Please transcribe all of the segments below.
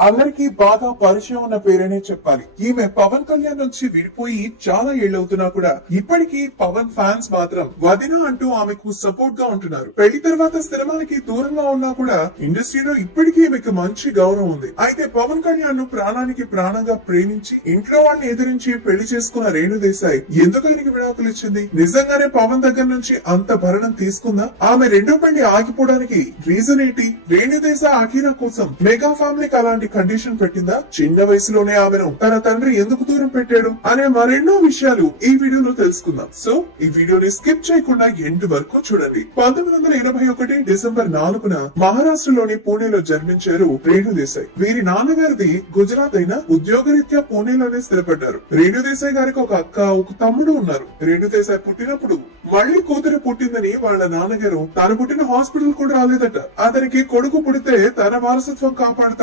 అందరికీ బాగా పరిచయం ఉన్న పేరనే చెప్పాలి. ఈమె పవన్ కళ్యాణ్ నుంచి విడిపోయి చాలా ఏళ్ళవుతున్నా కూడా ఇప్పటికీ పవన్ ఫ్యాన్స్ మాత్రం వదిన అంటూ ఆమెకు సపోర్ట్గా ఉంటున్నారు. పెళ్ళి తర్వాత సినిమాలకి దూరంగా ఉన్నా కూడా ఇండస్ట్రీలో ఇప్పటికీ ఈమెకు మంచి గౌరవం ఉంది. అయితే పవన్ కళ్యాణ్ను ప్రాణానికి ప్రాణంగా ప్రేమించి ఇంట్లో వాళ్ళని ఎదిరించి పెళ్ళి చేసుకున్న రేణు దేశాయ్ ఎందుకు ఆయనకి విడాకులు ఇచ్చింది? నిజంగానే పవన్ దగ్గర నుంచి అంత భరణం తీసుకుందా? ఆమె రెండో పెళ్ళి ఆగిపోవడానికి రీజన్ ఏంటి? రేణు దేశాయ్ అఖీరా కోసం మెగా ఫ్యామిలీకి అలాంటి కండిషన్ పెట్టిందా? చిన్న వయసులోనే ఆమెను తన తండ్రి ఎందుకు దూరం పెట్టాడు? అనే మరెన్నో విషయాలు ఈ వీడియోలో తెలుసుకుందాం. సో ఈ వీడియోని స్కిప్ చేయకుండా ఎండ్ వరకు చూడండి. పంతొమ్మిది వందల ఎనభై ఒకటి డిసెంబర్ నాలుగున మహారాష్ట్రలోని పూణేలో జన్మించారు రేణు దేశాయ్. వీరి నాన్నగారిది గుజరాత్ అయిన ఉద్యోగరీత్యా పూణేలోనే స్థిరపడ్డారు. రేణు దేశాయ్ గారికి ఒక అక్క ఒక తమ్ముడు ఉన్నారు. రేణు దేశాయ్ పుట్టినప్పుడు మళ్ళీ కూతురు పుట్టిందని వాళ్ళ నాన్నగారు తాను పుట్టిన హాస్పిటల్ కూడా రాలేదట. అతనికి కొడుకు పుడితే తన వారసత్వం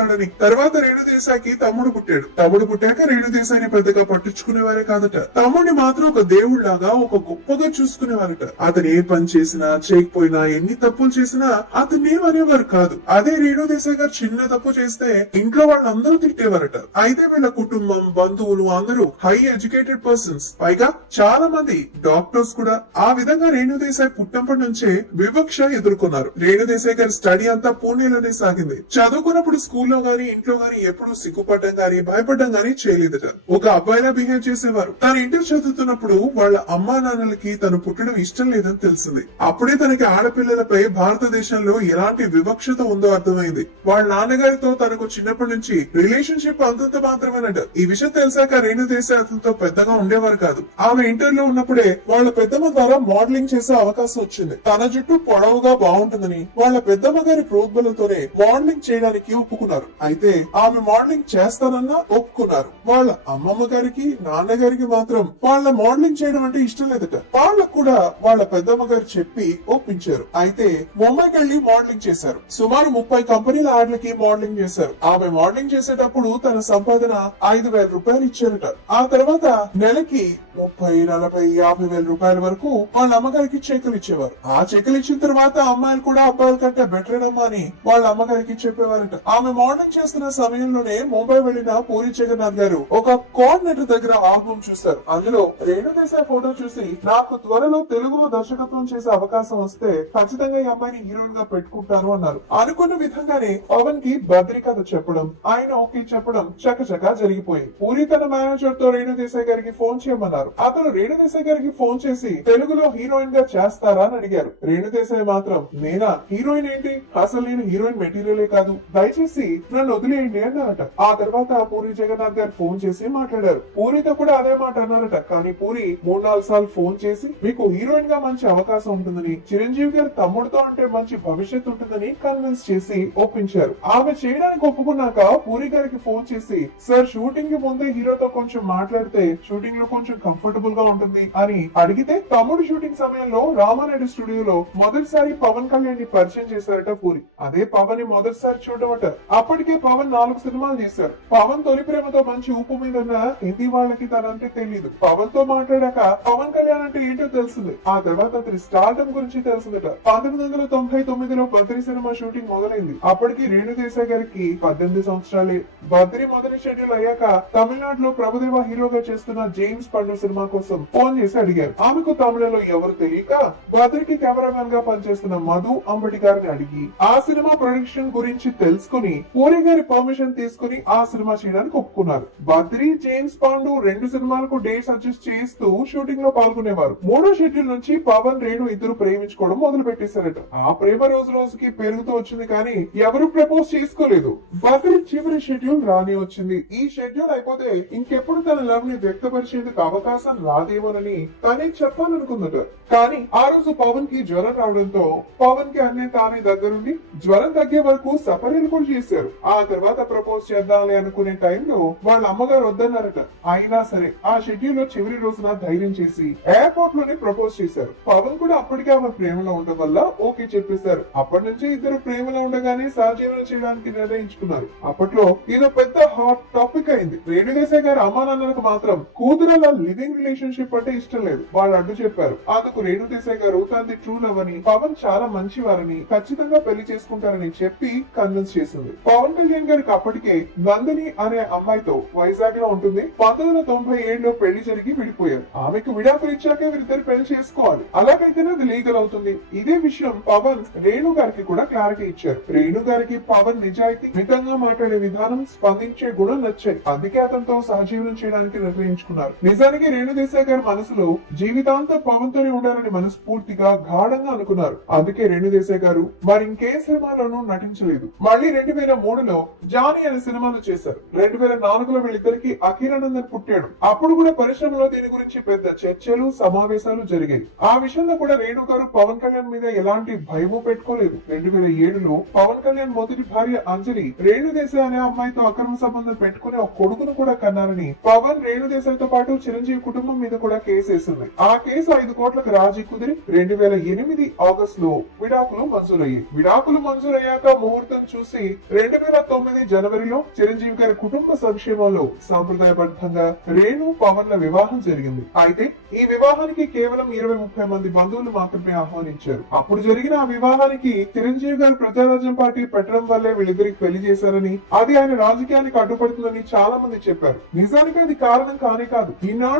ఉండని తర్వాత రేణు దేశాకి తమ్ముడు పుట్టాడు. తమ్ముడు పుట్టాక రేణు దేశాన్ని పెద్దగా పట్టించుకునేవారే కాదట. తమ్ముడిని మాత్రం ఒక దేవుళ్ళాగా ఒక గొప్పగా చూసుకునేవారట. అతను ఏ పని చేసినా చేయకపోయినా ఎన్ని తప్పులు చేసినా అతను ఏమనేవారు కాదు. అదే రేణుదేశాయి గారు చిన్న తప్పు చేస్తే ఇంట్లో వాళ్ళందరూ తిట్టేవారట. అయితే వీళ్ళ కుటుంబం బంధువులు అందరూ హై ఎడ్యుకేటెడ్ పర్సన్స్ పైగా చాలా మంది డాక్టర్స్ కూడా ఆ విధంగా రేణు దేశాయ్ పుట్టినప్పటి నుంచే వివక్ష ఎదుర్కొన్నారు. రేణుదేశాయ్ గారి స్టడీ అంతా పూణేలోనే సాగింది. చదువుకున్నప్పుడు స్కూల్లో గానీ ఇంట్లో గాని ఎప్పుడు సిగ్గుపడ్డం గాని భయపడ్డం గాని చేయలేదట ఒక అబ్బాయిలా బిహేవ్ చేసేవారు. తను ఇంటర్ చదువుతున్నప్పుడు వాళ్ళ అమ్మా నాన్నలకి తను పుట్టడం ఇష్టం లేదని తెలిసింది. అప్పుడే తనకి ఆడపిల్లలపై భారతదేశంలో ఎలాంటి వివక్షత ఉందో అర్థమైంది. వాళ్ళ నాన్నగారితో తనకు చిన్నప్పటి నుంచి రిలేషన్షిప్ అంతంత మాత్రమేనట. ఈ విషయం తెలిసాక రేణు దేశాయ్ అతనితో పెద్దగా ఉండేవారు కాదు. ఆమె ఇంటర్లో ఉన్నప్పుడే వాళ్ళ పెద్దమ్మ ద్వారా మోడలింగ్ చేసే అవకాశం వచ్చింది. తన జుట్టు పొడవుగా బాగుంటుందని వాళ్ళ పెద్దమ్మ గారి ప్రోద్బలంతోనే మోడలింగ్ చేయడానికి ఒప్పుకున్నారు. అయితే ఆమె మోడలింగ్ చేస్తానన్న ఒప్పుకున్నారు. వాళ్ళ అమ్మమ్మ గారికి నాన్నగారికి మాత్రం వాళ్ళ మోడలింగ్ చేయడం అంటే ఇష్టం లేదట. వాళ్ళకు కూడా వాళ్ళ పెద్దమ్మ గారు చెప్పి ఒప్పించారు. అయితే ముంబైకి వెళ్ళి మోడలింగ్ చేశారు. సుమారు ముప్పై కంపెనీల యాడ్లకి మోడలింగ్ చేశారు. ఆమె మోడలింగ్ చేసేటప్పుడు తన సంపాదన ఐదు వేల రూపాయలు ఇచ్చారట. ఆ తర్వాత నెలకి ముప్పై నలభై యాభై వేల రూపాయల వరకు వాళ్ళ అమ్మగారికి చెక్కులు ఇచ్చేవారు. ఆ చెక్కులు ఇచ్చిన తర్వాత అమ్మాయిలు కూడా అబ్బాయిల కంటే బెటర్ అమ్మా అని వాళ్ళ అమ్మగారికి చెప్పేవారట. ఆమె మోడలింగ్ చేస్తున్న సమయంలోనే ముంబై వెళ్ళిన పూరి జగన్నాథ్ గారు ఒక కోఆర్డినేటర్ దగ్గర ఆల్బమ్ చూశారు. అందులో రేణు దేశాయ్ ఫోటో చూసి నాకు త్వరలో తెలుగులో దర్శకత్వం చేసే అవకాశం వస్తే ఖచ్చితంగా ఈ అమ్మాయిని హీరోయిన్గా పెట్టుకుంటాను అన్నారు. అనుకున్న విధంగానే పవన్కి భద్రికథ చెప్పడం ఆయన ఓకే చెప్పడం చకచకా జరిగిపోయింది. పూరి తన మేనేజర్తో రేణు దేశాయ్ గారికి ఫోన్ చేయమన్నారు. అతను రేణు దేశాయ్ గారికి ఫోన్ చేసి తెలుగులో హీరోయిన్గా చేస్తారా? అని అడిగారు. రేణు దేశాయ్ మాత్రం నేనా? హీరోయిన్ ఏంటి? అసలు నేను హీరోయిన్ మెటీరియలే కాదు. దయచేసి నన్ను వదిలేయండి అన్నారట. ఆ తర్వాత పూరి జగన్నాథ్ గారు ఫోన్ చేసి మాట్లాడారు. పూరితో కూడా అదే మాట అన్నారట. కానీ పూరి మూడు నాలుగు సార్లు ఫోన్ చేసి మీకు హీరోయిన్గా మంచి అవకాశం ఉంటుందని చిరంజీవి గారి తమ్ముడితో అంటే మంచి భవిష్యత్తు ఉంటుందని కన్విన్స్ చేసి ఒప్పించారు. ఆమె చేయడానికి ఒప్పుకున్నాక పూరి గారికి ఫోన్ చేసి సార్ షూటింగ్కి ముందే హీరోతో కొంచెం మాట్లాడితే షూటింగ్లో కొంచెం కంఫర్టబుల్గా ఉంటుంది. అని అడిగితే తమ్ముడు షూటింగ్ సమయంలో రామానాయుడు స్టూడియోలో మొదటిసారి పవన్ కళ్యాణ్ని పరిచయం చేశారట పూరి. అదే పవన్ని మొదటిసారి చూడటం అట అప్పటికే పవన్ నాలుగు సినిమాలు చేశారు. పవన్ తొలి ప్రేమతో మంచి ఊపు మీద ఉన్న హిందీ వాళ్ళకి తనంటే తెలియదు పవన్తో మాట్లాడాక పవన్ కళ్యాణ్ అంటే ఏంటో తెలిసింది ఆ తర్వాత అతని స్టార్టం గురించి తెలిసిందట పంతొమ్మిది వందల తొంభై తొమ్మిదిలో బద్రి సినిమా షూటింగ్ మొదలైంది. అప్పటికి రేణు దేశాయ్ గారికి పద్దెనిమిది సంవత్సరాలే. బద్రి మొదటి షెడ్యూల్ అయ్యాక తమిళనాడులో ప్రభుదేవ హీరోగా చేస్తున్న జేమ్స్ పండు సినిమా కోసం ఫోన్ చేసి అడిగారు. ఆమెకు తమిళంలో ఎవరు తెలియక బద్రికి కెమెరామెన్గా పనిచేస్తున్న మధు అంబటి గారిని అడిగి ఆ సినిమా ప్రొడక్షన్ గురించి తెలుసుకుని పూరి గారి పర్మిషన్ తీసుకుని ఆ సినిమా చేయడానికి ఒప్పుకున్నారు. బద్రి జేమ్స్ పాండు రెండు సినిమాలకు డేట్స్ అడ్జస్ట్ చేస్తూ షూటింగ్లో పాల్గొనేవారు. మూడో షెడ్యూల్ నుంచి పవన్ రేణు ఇద్దరు ప్రేమించుకోవడం మొదలు పెట్టేశారట ఆ ప్రేమ రోజు రోజుకి పెరుగుతూ వచ్చింది కానీ ఎవరు ప్రపోజ్ చేసుకోలేదు. బద్రి చివరి షెడ్యూల్ రాని వచ్చింది. ఈ షెడ్యూల్ అయిపోతే ఇంకెప్పుడు తన లవ్ని వ్యక్తపరిచేందుకు అవకాశం రాదేమోనని తనే చెప్పాలనుకుందట కానీ ఆ రోజు పవన్కి జ్వరం రావడంతో పవన్కి అన్నే తానే దగ్గరుండి జ్వరం తగ్గే వరకు సపర్యలు కూడా చేశారు. ఆ తర్వాత ప్రపోజ్ చేద్దామని అనుకునే టైంలో వాళ్ళ అమ్మగారు వద్దన్నారట. అయినా సరే ఆ షెడ్యూల్లో చివరి రోజున ధైర్యం చేసి ఎయిర్పోర్ట్లోనే ప్రపోజ్ చేశారు. పవన్ కూడా అప్పటికే ఆమె ప్రేమలో ఉండడం వల్ల ఓకే చెప్పేశారు. అప్పటి నుంచి ఇద్దరు ప్రేమలో ఉండగానే సహజీవనం చేయడానికి నిర్ణయించుకున్నారు. అప్పట్లో ఇది పెద్ద హాట్ టాపిక్ అయింది. రేణుదేశాయ్ గారి అమ్మానాన్నలకు మాత్రం కూతురలా లివింగ్ రిలేషన్షిప్ అంటే ఇష్టం లేదు. వాళ్ళు అడ్డు చెప్పారు. అందుకు రేణు దేశాయ్ గారు తనది ట్రూ లవ్ అని పవన్ చాలా మంచివారని ఖచ్చితంగా పెళ్ళి చేసుకుంటారని చెప్పి కన్విన్స్ చేసింది. పవన్ కళ్యాణ్ గారికి అప్పటికే నందిని అనే అమ్మాయితో వైజాగ్లో ఉంటుంది. పంతొమ్మిది వందల తొంభై ఏడులో పెళ్ళి జరిగి విడిపోయారు. ఆమెకు విడాకులు ఇచ్చాకే వీరిద్దరు పెళ్ళి చేసుకోవాలి. అలాగైతేనే అది లీగల్ అవుతుంది. ఇదే విషయం పవన్ రేణు గారికి కూడా క్లారిటీ ఇచ్చారు. రేణు గారికి పవన్ నిజాయితీ మితంగా మాట్లాడే విధానం స్పందించే గుణం నచ్చాయి. అందుకే అతనితో సహజీవనం చేయడానికి నిర్ణయించుకున్నారు. నిజానికి అలాగే రేణుదేశాయ్ గారి మనసులో జీవితాంతం పవన్ తోనే ఉండాలని మనస్ఫూర్తిగా గాఢంగా అనుకున్నారు. అందుకే రేణుదేశాయ్ గారు మరి ఇంకే సినిమాలోనూ నటించలేదు. మళ్ళీ రెండు వేల మూడులో జానీ అనే సినిమాలు చేశారు. రెండు వేల నాలుగులో వీళ్ళిద్దరికి అఖిరానందన్ పుట్టాడు. అప్పుడు కూడా పరిశ్రమలో దీని గురించి పెద్ద చర్చలు సమావేశాలు జరిగాయి. ఆ విషయంలో కూడా రేణు గారు పవన్ కళ్యాణ్ మీద ఎలాంటి భయము పెట్టుకోలేదు. రెండు వేల ఏడులో పవన్ కళ్యాణ్ మొదటి భార్య అంజలి రేణుదేశాయ్ అనే అమ్మాయితో అక్రమ సంబంధం పెట్టుకుని ఒక కొడుకును కూడా కన్నారని పవన్ రేణుదేశాయ్తో పాటు చిరంజీవి కుటుంబం మీద కూడా కేసు వేసింది ఆ కేసు ఐదు కోట్లకు రాజీ కుదిరి రెండు వేల ఎనిమిది ఆగస్టు లో విడాకులు మంజూరయ్యాయి. విడాకులు మంజూరయ్యాక ముహూర్తం చూసి రెండు వేల తొమ్మిది జనవరిలో చిరంజీవి గారి కుటుంబ సంక్షేమంలో సాంప్రదాయబద్ధంగా రేణు పవన్ల వివాహం జరిగింది. అయితే ఈ వివాహానికి కేవలం ఇరవై ముప్పై మంది బంధువులు మాత్రమే ఆహ్వానించారు. అప్పుడు జరిగిన ఆ వివాహానికి చిరంజీవి గారు ప్రజారాజ్యం పార్టీ పెట్టడం వల్లే వీళ్ళిద్దరికి పెళ్ళి చేశారని అది ఆయన రాజకీయానికి అడ్డుపడుతుందని చాలా మంది చెప్పారు. నిజానికి అది కారణం కానే కాదు.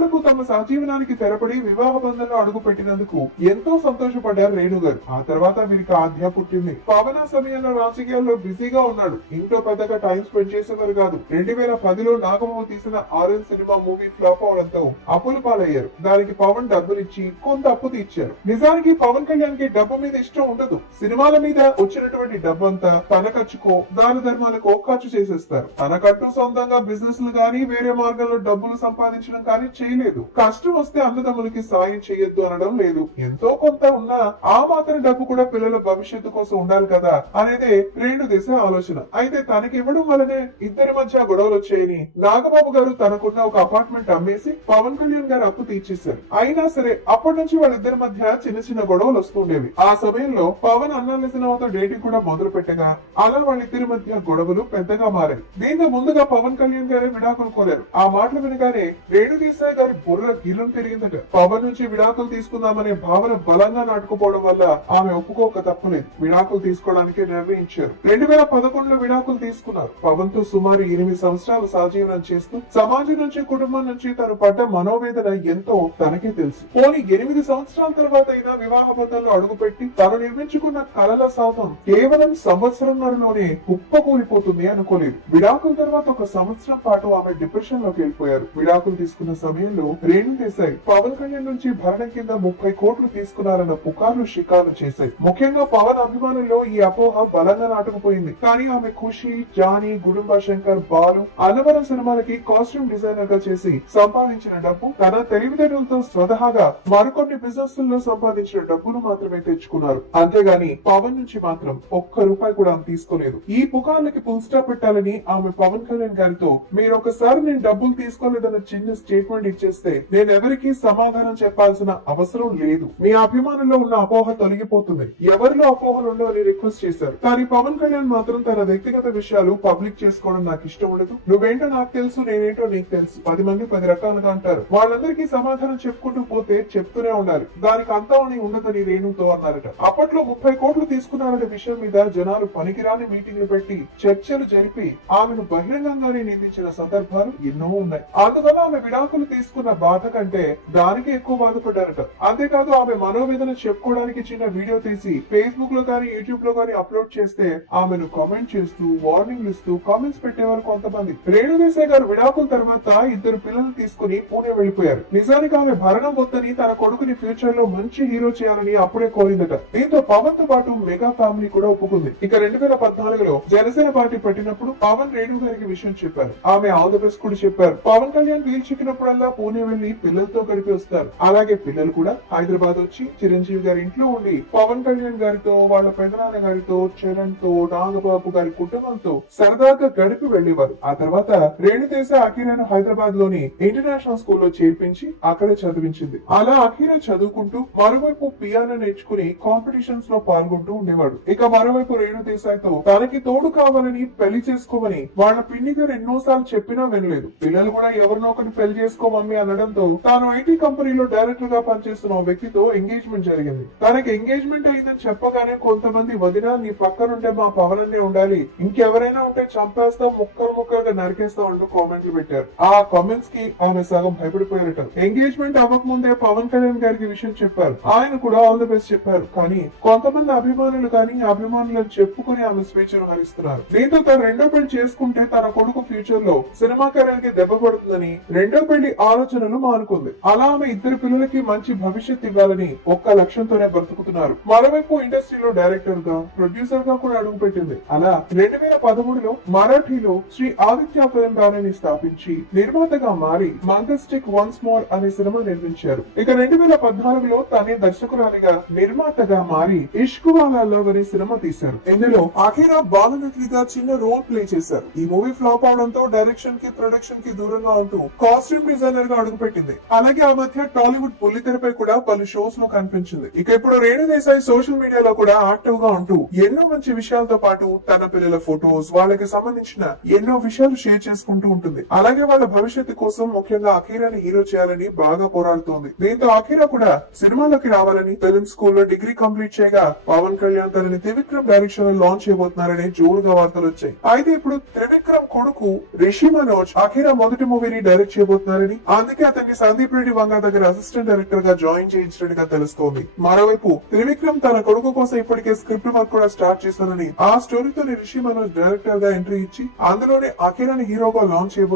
ఈనాడుకు తమ సహజీవనానికి తెరపడి వివాహ బంధంలో అడుగు పెట్టినందుకు ఎంతో సంతోషపడ్డారు రేణు గారు. ఆ తర్వాత వీరికి ఆధ్య పుట్టింది. పవన సమయంలో రాజకీయాల్లో బిజీగా ఉన్నాడు. ఇంట్లో పెద్దగా టైం స్పెండ్ చేసేవారు కాదు. రెండు వేల పదిలో నాగబాబు తీసిన ఆరెంజ్ సినిమా మూవీ ఫ్లాప్ అవడంతో అప్పులు పాలయ్యారు. దానికి పవన్ డబ్బులిచ్చి కొంత అప్పు తీర్చారు. నిజానికి పవన్ కళ్యాణ్కి డబ్బు మీద ఇష్టం ఉండదు. సినిమాల మీద వచ్చినటువంటి డబ్బంతా తన ఖర్చుకో దాన ధర్మాలకో ఖర్చు చేసేస్తారు. తన కట్టు సొంతంగా బిజినెస్లు గానీ వేరే మార్గంలో డబ్బులు సంపాదించడం కానీ చేయలేదు కష్టం వస్తే అన్నదమ్ములకి సాయం చేయొద్దు అనడం లేదు. ఎంతో కొంత ఉన్నా ఆ మాత్రం డబ్బు కూడా పిల్లల భవిష్యత్తు కోసం ఉండాలి కదా అనేది రేణు దిశ ఆలోచన. అయితే తనకి ఇవ్వడం వల్లనే ఇద్దరి మధ్య గొడవలు వచ్చాయని నాగబాబు గారు తనకున్న ఒక అపార్ట్మెంట్ అమ్మేసి పవన్ కళ్యాణ్ గారు అప్పు తీర్చేశారు. అయినా సరే అప్పటి నుంచి వాళ్ళిద్దరి మధ్య చిన్న చిన్న గొడవలు వస్తుండేవి ఆ సమయంలో పవన్ అన్నాల డేటింగ్ కూడా మొదలు పెట్టగా అలా వాళ్ళిద్దరి మధ్య గొడవలు పెద్దగా మారాయి. దీంతో ముందుగా పవన్ కళ్యాణ్ గారే విడాకులు కోరారు. ఆ మాటలు వినగానే రేణు దేశాయి గారు బుర్ర గిల్లం తిరిగిందట పవన్ నుంచి విడాకులు తీసుకుందామనే భావన బలంగా నాటుకుపోవడం వల్ల ఆమె ఒప్పుకోక తప్పలేదు విడాకులు తీసుకోవడానికి నిర్ణయించారు. రెండు వేల పదకొండులో విడాకులు తీసుకున్నారు. పవన్తో సుమారు ఎనిమిది సంవత్సరాలు సహజీవనం చేస్తూ సమాజం నుంచి కుటుంబం నుంచి తను పడ్డ మనోవేదన ఎంతో తనకే తెలుసు. పోనీ ఎనిమిది సంవత్సరాల తర్వాత అయినా వివాహ బంధంలో అడుగుపెట్టి తను నిర్మించుకున్న కలల సాధం కేవలం సంవత్సరంన్నరలోనే కుప్పకూలిపోతుంది అనుకోలేదు. విడాకుల తర్వాత ఒక సంవత్సరం పాటు ఆమె డిప్రెషన్లోకి వెళ్ళిపోయారు. విడాకులు తీసుకున్న సమయంలో రేణు దేశాయ్ పవన్ కళ్యాణ్ నుంచి భరణం కింద ముప్పై కోట్లు తీసుకున్నారన్న పుకార్లు షికార్లు చేశాయి. ముఖ్యంగా పవన్ అభిమానుల్లో ఈ అపోహ బలంగా నాటుకుపోయింది. కానీ ఆమె ఖుషి జానీ గుడుంబ శంకర్ బాలు అన్నవరం సినిమాలకి కాస్ట్యూమ్ డిజైనర్గా చేసి సంపాదించిన డబ్బు తన తెలివితేటలతో స్వతహాగా మరికొన్ని బిజినెస్లో సంపాదించిన డబ్బులు మాత్రమే తెచ్చుకున్నారు. అంతేగాని పవన్ నుంచి మాత్రం ఒక్క రూపాయి కూడా ఆమె తీసుకోలేదు. ఈ పుకార్లకి ఫుల్ స్టాప్ పెట్టాలని ఆమె పవన్ కళ్యాణ్ గారితో మీరు ఒకసారి నేను డబ్బులు తీసుకోలేదన్న చిన్న స్టేట్మెంట్ ఇచ్చారు చేస్తే నేను ఎవరికి సమాధానం చెప్పాల్సిన అవసరం లేదు. మీ అభిమానుల్లో ఉన్న అపోహ తొలగిపోతుంది. ఎవరిలో అపోహలు ఉండవని రిక్వెస్ట్ చేశారు. కానీ పవన్ కళ్యాణ్ మాత్రం తన వ్యక్తిగత విషయాలు పబ్లిక్ చేసుకోవడం నాకు ఇష్టం ఉండదు. నువ్వేంటో నాకు తెలుసు నేనేంటో నీకు తెలుసు. పది మంది పది రకాలుగా అంటారు. వాళ్ళందరికీ సమాధానం చెప్పుకుంటూ పోతే చెప్తూనే ఉండాలి. దానికి అంతా అని ఉండదని రేణుతో అన్నారట. అప్పట్లో ముప్పై కోట్లు తీసుకున్నారనే విషయం మీద జనాలు పనికిరాని మీటింగ్లు పెట్టి చర్చలు జరిపి ఆమెను బహిరంగంగానే నిందించిన సందర్భాలు ఎన్నో ఉన్నాయి. అందువల్ల ఆమె విడాకులు తీసుకున్న బాధ కంటే దానికి ఎక్కువ బాధపడ్డారట. అంతేకాదు ఆమె మనోవేదన చెప్పుకోవడానికి చిన్న వీడియో తీసి ఫేస్బుక్లో కానీ యూట్యూబ్లో కానీ అప్లోడ్ చేస్తే ఆమెను కామెంట్ చేస్తూ వార్నింగ్ ఇస్తూ కామెంట్స్ పెట్టేవారు కొంతమంది. రేణుదేశాయ్ గారు విడాకుల తర్వాత ఇద్దరు పిల్లలు తీసుకుని పూణే వెళ్ళిపోయారు నిజానికి ఆమె భరణం వద్దని తన కొడుకుని ఫ్యూచర్లో మంచి హీరో చేయాలని అప్పుడే కోరిందట. దీంతో పవన్తో పాటు మెగా ఫ్యామిలీ కూడా ఒప్పుకుంది. ఇక రెండు వేల పద్నాలుగులో జనసేన పార్టీ పెట్టినప్పుడు పవన్ రేణు గారికి విషయం చెప్పారు. ఆమె ఆంధ్రప్రదేశ్ కూడా చెప్పారు. పవన్ కళ్యాణ్ వీలు చిక్కినప్పుడల్లా పూణే వెళ్ళి పిల్లలతో గడిపి వస్తారు. అలాగే పిల్లలు కూడా హైదరాబాద్ వచ్చి చిరంజీవి గారి ఇంట్లో ఉండి పవన్ కళ్యాణ్ గారితో వాళ్ళ పెదనాన్న గారితో చరణ్తో నాగబాబు గారి కుటుంబంతో సరదాగా గడిపి వెళ్ళేవారు ఆ తర్వాత రేణుదేశ అఖీరాను హైదరాబాద్లోని ఇంటర్నేషనల్ స్కూల్లో చేర్పించి అక్కడే చదివించింది. అలా అఖీర చదువుకుంటూ మరోవైపు పియానో నేర్చుకుని కాంపిటీషన్స్లో పాల్గొంటూ ఉండేవాడు. ఇక మరోవైపు రేణు దేశాయ్తో తనకి తోడు కావాలని పెళ్ళి చేసుకోమని వాళ్ళ పిన్ని గారు ఎన్నోసార్లు చెప్పినా వినలేదు. పిల్లలు కూడా ఎవరినో ఒకటి పెళ్ళి చేసుకోమని స్వామి అనడంతో తాను ఐటీ కంపెనీలో డైరెక్టర్గా పనిచేస్తున్న వ్యక్తితో ఎంగేజ్మెంట్ జరిగింది. తనకి ఎంగేజ్మెంట్ అయిందని చెప్పగానే కొంతమంది వదిన నీ పక్కనుంటే మా పవన్ అనే ఉండాలి. ఇంకెవరైనా ఉంటే చంపేస్తాం ముక్కలు ముక్కలుగా నరికేస్తాం అంటూ కామెంట్లు పెట్టారు. ఆ కామెంట్స్కి ఆయన సగం భయపడిపోయారట. ఎంగేజ్మెంట్ అవ్వకముందే పవన్ కళ్యాణ్ గారికి విషయం చెప్పారు. ఆయన కూడా ఆల్ ది బెస్ట్ చెప్పారు. కానీ కొంతమంది అభిమానులు కానీ అభిమానులను చెప్పుకుని ఆమె స్పీచ్ హరిస్తున్నారు. దీంతో తన రెండో పెళ్ళి చేసుకుంటే తన కొడుకు ఫ్యూచర్లో సినిమా కెరీర్కి దెబ్బ పడుతుందని రెండో పెళ్ళి ఆలోచనను మానుకుంది. అలా ఆమె ఇద్దరు పిల్లలకి మంచి భవిష్యత్ ఇవ్వాలని ఒక్క లక్ష్యంతోనే బ్రతుకుతున్నారు. మరోవైపు ఇండస్ట్రీలో డైరెక్టర్గా ప్రొడ్యూసర్గా కూడా అడుగు పెట్టింది. అలా రెండు వేల పదమూడులో మరాఠీలో శ్రీ ఆదిత్య ఫిల్మ్ బ్యానర్ని స్థాపించి నిర్మాతగా మారి మంగస్టిక్ వన్స్ మోర్ అనే సినిమా నిర్మించారు. ఇక రెండు వేల పద్నాలుగులో తనే దర్శకురాలిగా నిర్మాతగా మారి ఇష్క్ లవ్ అనే సినిమా తీశారు. ఇందులో అఖీరా బాలనటిగా చిన్న రోల్ ప్లే చేశారు. ఈ మూవీ ఫ్లాప్ అవడంతో డైరెక్షన్కి ప్రొడక్షన్కి దూరంగా ఉంటూ కాస్ట్యూమ్ డిజైనర్ గా అడుగుపెట్టింది. అలాగే ఆ మధ్య టాలీవుడ్ బుల్లితెరపై కూడా పలు షోస్ను కనిపించింది. ఇక ఇప్పుడు రేణు దేశాయ్ సోషల్ మీడియాలో కూడా యాక్టివ్గా ఉంటూ ఎన్నో మంచి విషయాలతో పాటు తన పిల్లల ఫొటోస్ వాళ్ళకి సంబంధించిన ఎన్నో విషయాలు షేర్ చేసుకుంటూ ఉంటుంది. అలాగే వాళ్ళ భవిష్యత్తు కోసం ముఖ్యంగా అఖీరాని హీరో చేయాలని బాగా పోరాడుతోంది. దీంతో అఖీరా కూడా సినిమాలోకి రావాలని ఫిల్మ్ స్కూల్లో డిగ్రీ కంప్లీట్ చేయగా పవన్ కళ్యాణ్ తనని త్రివిక్రమ్ డైరెక్షన్లో లాంచ్ చేయబోతున్నారని జోరుగా వార్తలు వచ్చాయి. అయితే ఇప్పుడు త్రివిక్రమ్ కొడుకు రిషి మనోజ్ అఖీరా మొదటి మూవీని డైరెక్ట్ చేయబోతున్నారని అందుకే అతన్ని సందీప్ రెడ్డి వంగ దగ్గర అసిస్టెంట్ డైరెక్టర్గా జాయిన్ చేయించినట్టుగా తెలుస్తోంది. మరోవైపు త్రివిక్రమ్ తన కొడుకు కోసం ఇప్పటికే స్క్రిప్ట్ వర్క్ కూడా స్టార్ట్ చేశానని ఆ స్టోరీతో రిషి మనోజ్ డైరెక్టర్గా ఎంట్రీ ఇచ్చి అందులోనే అఖిలని హీరోగా లాంచ్ చేయబోతున్నారు.